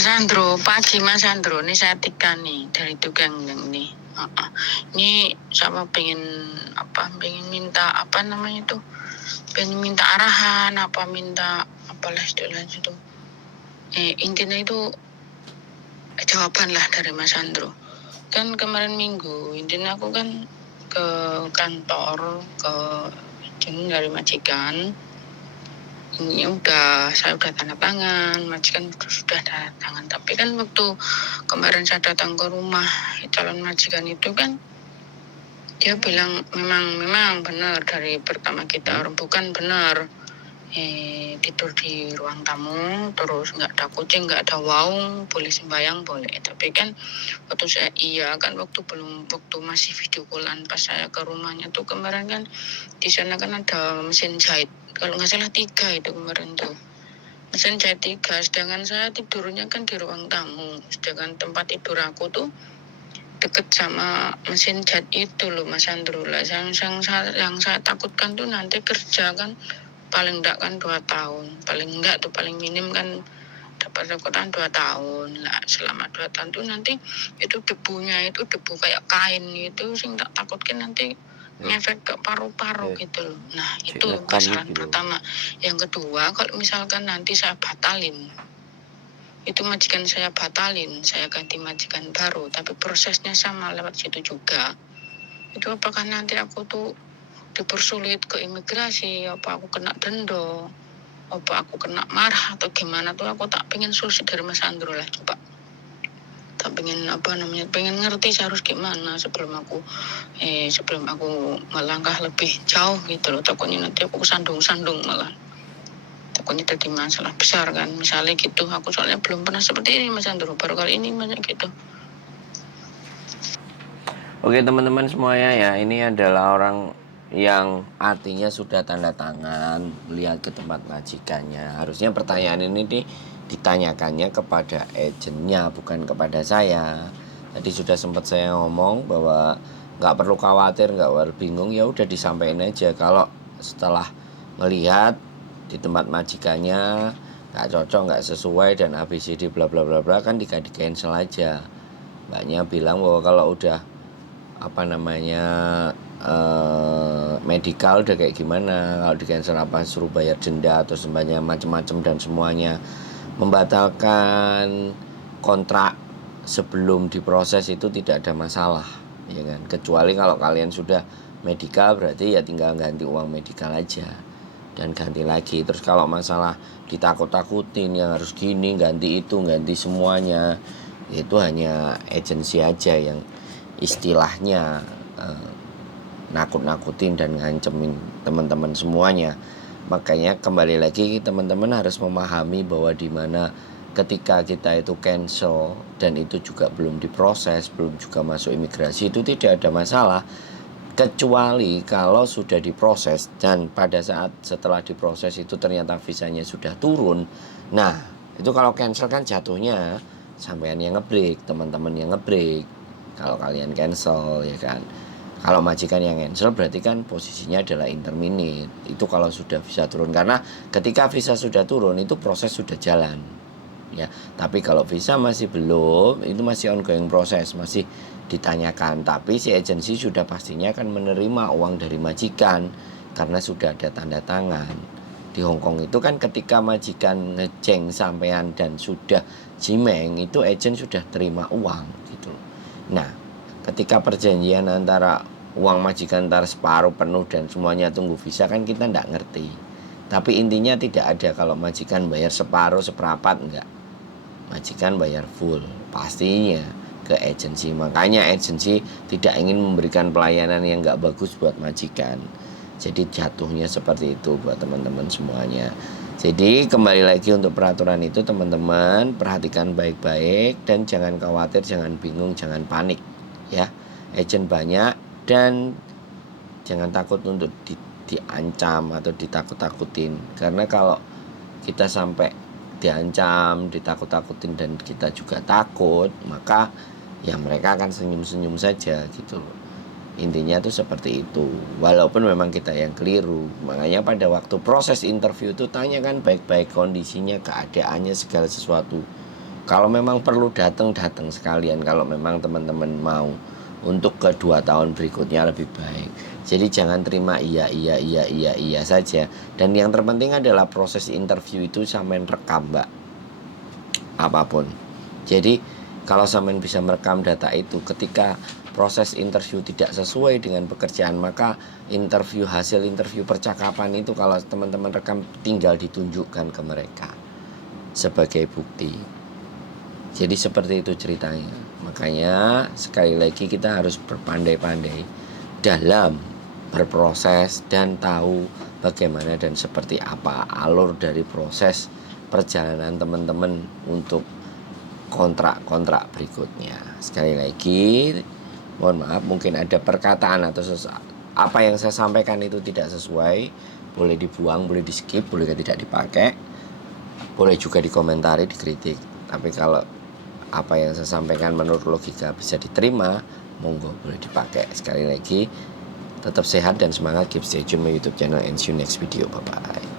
Mas Andro, pagi Mas Andro, ini saya Tika nih dari tukang yang nih. Ini sama pengen minta apa namanya itu, pengen minta arahan, minta apalah istilahnya itu. Intinya itu jawaban lah dari Mas Andro. Kan kemarin minggu, intinya aku kan ke kantor dari majikan. Saya udah tanda tangan, majikan sudah tanda tangan. Tapi kan waktu kemarin saya datang ke rumah calon majikan itu kan dia bilang memang benar dari pertama kita bukan benar tidur di ruang tamu, terus nggak ada kucing, nggak ada waung, boleh sembayang boleh. Tapi kan waktu saya waktu masih video callan pas saya ke rumahnya tuh kemarin kan di sana kan ada mesin jahit, kalau nggak salah 3 itu kemarin tuh mesin jahit 3, sedangkan saya tidurnya kan di ruang tamu, sedangkan tempat tidur aku tuh deket sama mesin jahit itu loh Mas Andro lah. Yang saya takutkan tuh nanti kerja kan paling enggak kan 2 tahun, paling minim kan dapat rekotan 2 tahun lah. Selama 2 tahun tuh nanti itu debunya itu debu kayak kain gitu, sing tak takutkan nanti ngefek ke paru-paru gitu loh. Nah itu masalah pertama. Yang kedua, kalau misalkan nanti saya batalin, itu majikan saya batalin, saya ganti majikan baru, tapi prosesnya sama lewat situ juga, itu apakah nanti aku tuh dipersulit ke imigrasi, apa aku kena denda, apa aku kena marah atau gimana tuh. Aku tak pengen solusi dari Mas Andro lah, coba tak pengen pengen ngerti saya harus gimana sebelum aku melangkah lebih jauh gitu loh. Takutnya nanti aku sandung malah, takutnya jadi masalah besar kan misalnya gitu. Aku soalnya belum pernah seperti ini Mas Andro, baru kali ini banyak gitu. Oke teman-teman semuanya ya, ini adalah orang yang artinya sudah tanda tangan, lihat ke tempat majikannya. Harusnya pertanyaan ini ditanyakannya kepada agennya, bukan kepada saya. Tadi sudah sempat saya ngomong bahwa nggak perlu khawatir, nggak perlu bingung, ya udah disampaikan aja. Kalau setelah melihat di tempat majikannya nggak cocok, nggak sesuai dan ABCD bla bla bla bla, kan di cancel aja. Mbaknya bilang bahwa kalau udah medical udah kayak gimana, kalau di cancel apa suruh bayar denda atau sebagainya macam-macam, dan semuanya membatalkan kontrak sebelum diproses itu tidak ada masalah ya kan, kecuali kalau kalian sudah medical berarti ya tinggal ganti uang medical aja dan ganti lagi. Terus kalau masalah ditakut-takutin yang harus gini, ganti itu, ganti semuanya, itu hanya agensi aja yang istilahnya nakut-nakutin dan ngancemin teman-teman semuanya. Makanya kembali lagi teman-teman harus memahami bahwa dimana ketika kita itu cancel dan itu juga belum diproses, belum juga masuk imigrasi, itu tidak ada masalah, kecuali kalau sudah diproses dan pada saat setelah diproses itu ternyata visanya sudah turun. Nah itu kalau cancel kan jatuhnya sampean yang ngebreak, teman-teman yang ngebreak kalau kalian cancel ya kan. Kalau majikan yang cancel berarti kan posisinya adalah interminate. Itu kalau sudah visa turun, karena ketika visa sudah turun itu proses sudah jalan ya. Tapi kalau visa masih belum, itu masih ongoing proses, masih ditanyakan. Tapi si agensi sudah pastinya akan menerima uang dari majikan karena sudah ada tanda tangan. Di Hong Kong itu kan ketika majikan ngeceng sampean dan sudah jimeng, itu agen sudah terima uang gitu. Nah ketika perjanjian antara uang majikan antara separuh penuh dan semuanya tunggu visa kan kita enggak ngerti. Tapi intinya tidak ada kalau majikan bayar separuh, seperempat, enggak. Majikan bayar full pastinya ke agensi. Makanya agensi tidak ingin memberikan pelayanan yang enggak bagus buat majikan. Jadi jatuhnya seperti itu buat teman-teman semuanya. Jadi kembali lagi untuk peraturan itu teman-teman perhatikan baik-baik dan jangan khawatir, jangan bingung, jangan panik ya. Agent banyak dan jangan takut untuk diancam atau ditakut-takutin, karena kalau kita sampai diancam, ditakut-takutin dan kita juga takut, maka ya mereka akan senyum-senyum saja gitu. Intinya tuh seperti itu, walaupun memang kita yang keliru. Makanya pada waktu proses interview itu tanyakan baik-baik kondisinya, keadaannya, segala sesuatu. Kalau memang perlu datang sekalian, kalau memang teman-teman mau untuk ke 2 tahun berikutnya lebih baik. Jadi jangan terima iya saja. Dan yang terpenting adalah proses interview itu sampean rekam, Mbak. Apapun. Jadi kalau sampean bisa merekam data itu, ketika proses interview tidak sesuai dengan pekerjaan, maka hasil interview percakapan itu kalau teman-teman rekam tinggal ditunjukkan ke mereka sebagai bukti. Jadi seperti itu ceritanya. Makanya sekali lagi kita harus berpandai-pandai dalam berproses dan tahu bagaimana dan seperti apa alur dari proses perjalanan teman-teman untuk kontrak-kontrak berikutnya. Sekali lagi, mohon maaf mungkin ada perkataan atau apa yang saya sampaikan itu tidak sesuai, boleh dibuang, boleh di skip, boleh tidak dipakai, boleh juga dikomentari, dikritik. Tapi kalau apa yang saya sampaikan menurut logika bisa diterima, monggo boleh dipakai. Sekali lagi, tetap sehat dan semangat, keep stay tune my YouTube channel and see you next video. Bye bye.